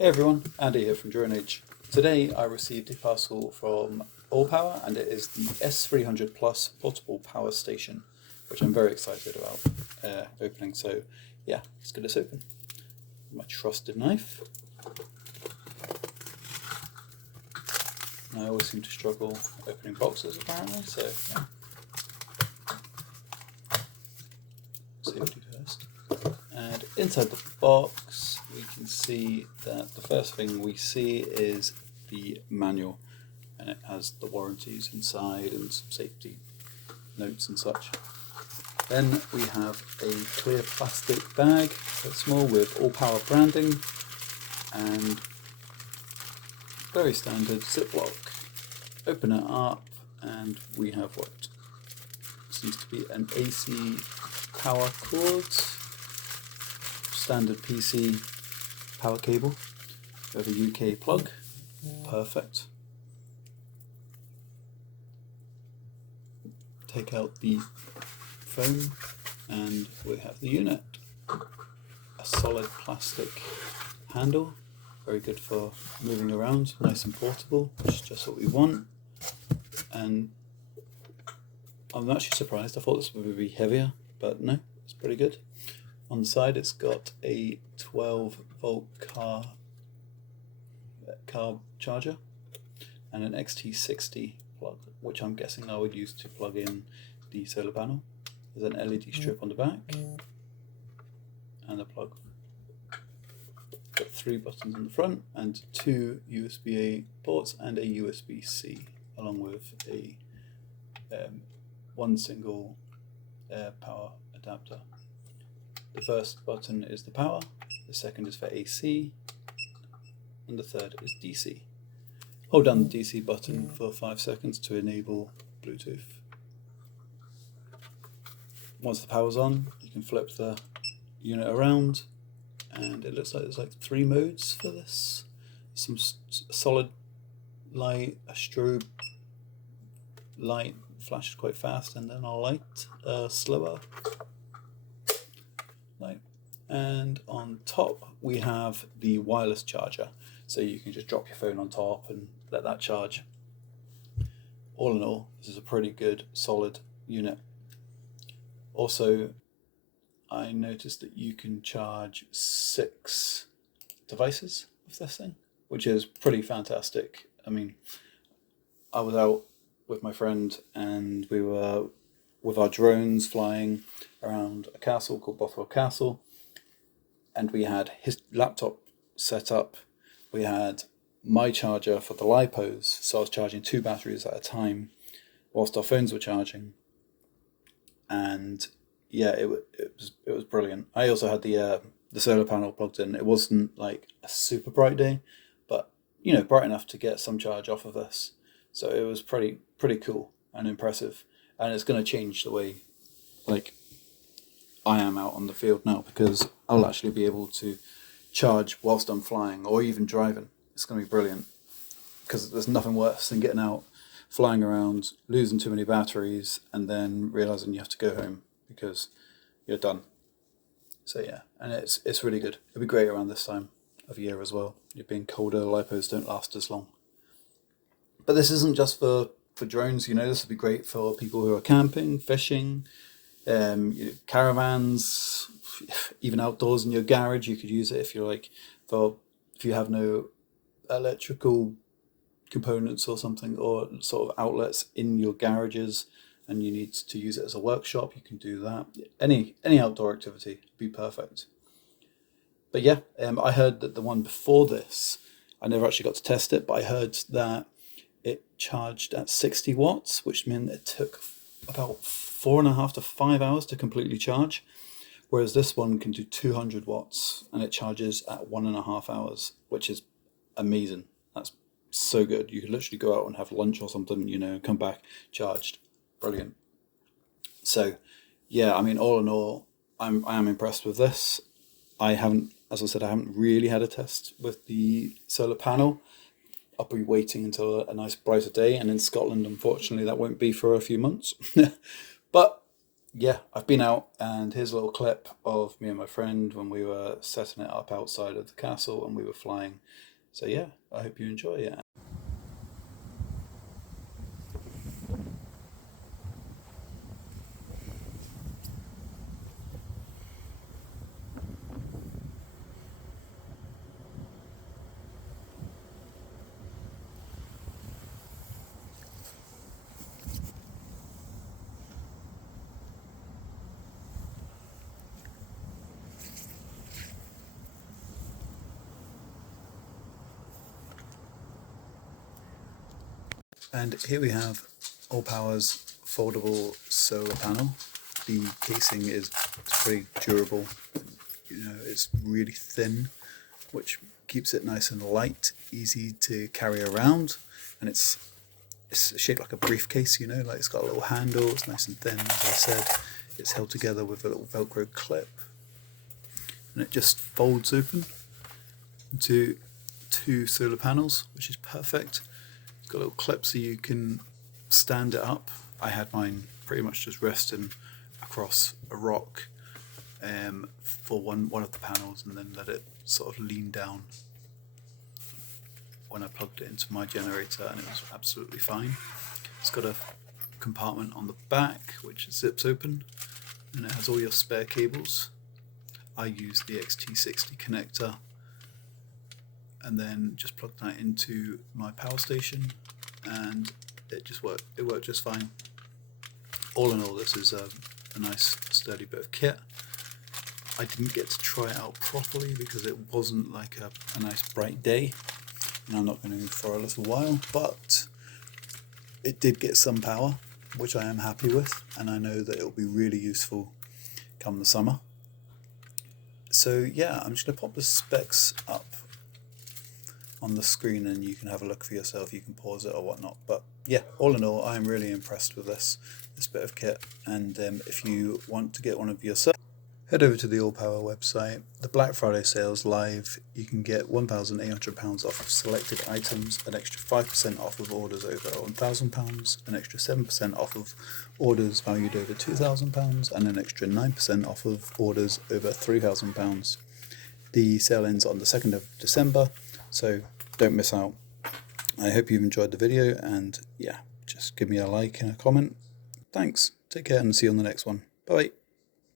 Hey everyone, Andy here from Drone Age. Today I received a parcel from ALLPOWER and it is the S300 Plus portable power station, which I'm very excited about opening. So yeah, let's get this open. My trusted knife. I always seem to struggle opening boxes apparently, so yeah. Safety first. And inside the box we can see that the first thing we see is the manual, and it has the warranties inside and some safety notes and such. Then we have a clear plastic bag, quite small, with ALLPOWER branding and very standard Ziploc. Open it up and we have what seems to be an AC power cord, standard PC power cable. We have a UK plug, perfect. Take out the phone and we have the unit. A solid plastic handle, very good for moving around, nice and portable, which is just what we want. And I'm actually surprised, I thought this would be heavier, but no, it's pretty good. On the side it's got a 12-volt car charger and an XT60 plug, which I'm guessing I would use to plug in the solar panel. There's an LED strip on the back and the plug. Got 3 buttons on the front and 2 USB-A ports and a USB-C, along with a one single power adapter. The first button is the power, the second is for AC, and the third is DC. Hold down the DC button for 5 seconds to enable Bluetooth. Once the power's on, you can flip the unit around, and it looks like there's like 3 modes for this. Some solid light, a strobe light flashes quite fast, and then a light, slower light. And on top we have the wireless charger, so you can just drop your phone on top and let that charge. All in all, this is a pretty good solid unit. Also, I noticed that you can charge 6 devices with this thing, which is pretty fantastic. I mean, I was out with my friend and we were with our drones flying around a castle called Bothwell Castle, and we had his laptop set up. We had my charger for the LiPos, so I was charging 2 batteries at a time whilst our phones were charging. And yeah, it was brilliant. I also had the solar panel plugged in. It wasn't like a super bright day, but you know, bright enough to get some charge off of this. So it was pretty cool and impressive, and it's going to change the way like I am out on the field now, because I'll actually be able to charge whilst I'm flying or even driving. It's going to be brilliant, because there's nothing worse than getting out, flying around, losing too many batteries, and then realizing you have to go home because you're done. So yeah, and it's really good. It'll be great around this time of year as well. You're being colder, LiPos don't last as long. But this isn't just for drones, you know, this would be great for people who are camping, fishing, caravans, even outdoors in your garage. You could use it if you're like, if you have no electrical components or something, or sort of outlets in your garages, and you need to use it as a workshop, you can do that. Any outdoor activity would be perfect. But yeah, I heard that the one before this, I never actually got to test it, but I heard that it charged at 60 watts, which meant it took about 4.5 to 5 hours to completely charge, whereas this one can do 200 watts and it charges at 1.5 hours, which is amazing. That's so good. You could literally go out and have lunch or something, you know, come back charged. Brilliant. So yeah, I mean, all in all, I am impressed with this. I haven't, as I said, I haven't really had a test with the solar panel. I'll be waiting until a nice brighter day, and in Scotland, unfortunately, that won't be for a few months. But yeah, I've been out, and here's a little clip of me and my friend when we were setting it up outside of the castle and we were flying. So yeah, I hope you enjoy it. And here we have ALLPOWERS foldable solar panel. The casing is pretty durable. You know, it's really thin, which keeps it nice and light, easy to carry around, and it's shaped like a briefcase. You know, like it's got a little handle. It's nice and thin, as I said. It's held together with a little Velcro clip, and it just folds open into two solar panels, which is perfect. It's got a little clip so you can stand it up. I had mine pretty much just resting across a rock for one of the panels, and then let it sort of lean down when I plugged it into my generator, and it was absolutely fine. It's got a compartment on the back which zips open, and it has all your spare cables. I use the XT60 connector and then just plug that into my power station, and it worked just fine. All in all, this is a nice sturdy bit of kit. I didn't get to try it out properly because it wasn't like a nice bright day, and I'm not going to for a little while, but it did get some power, which I am happy with, and I know that it will be really useful come the summer. So yeah, I'm just going to pop the specs up on the screen and you can have a look for yourself. You can pause it or whatnot, but yeah, all in all, I'm really impressed with this bit of kit. And if you want to get one of yourself, head over to the ALLPOWER website. The Black Friday sale's live. You can get £1,800 off of selected items, an extra 5% off of orders over £1,000, an extra 7% off of orders valued over £2,000, and an extra 9% off of orders over £3,000. The sale ends on the 2nd of December, so don't miss out. I hope you've enjoyed the video, and yeah, just give me a like and a comment. Thanks, take care, and see you on the next one. Bye.